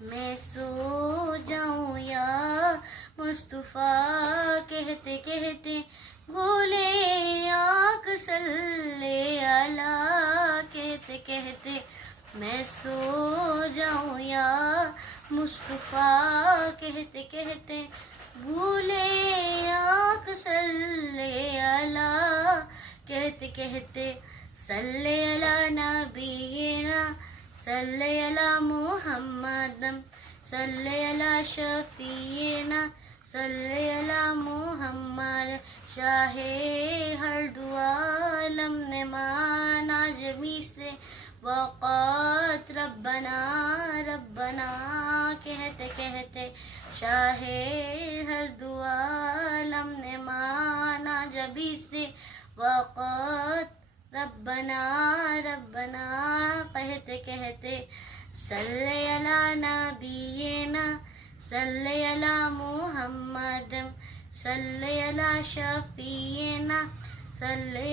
میں سو جاؤں یا مصطفیٰ کہتے کہتے بھولے آنکھ صلی اللہ کہتے کہتے میں سو جاؤں یا مصطفیٰ کہتے کہتے بھولے آنکھ صلی اللہ کہتے کہتے صلی علی نبینا صلی علی محمد صلی علی شفیعنا صلی علی محمد شاہ ہر دو عالم نے مانا جمی سے وقت ربنا ربنا کہتے کہتے شاہ ہر دو عالم نے مانا جبی سے وقت ربنا ربنا کہتے کہتے صلی علی نبینا صلی علی محمد صلی علی شفیعنا صلی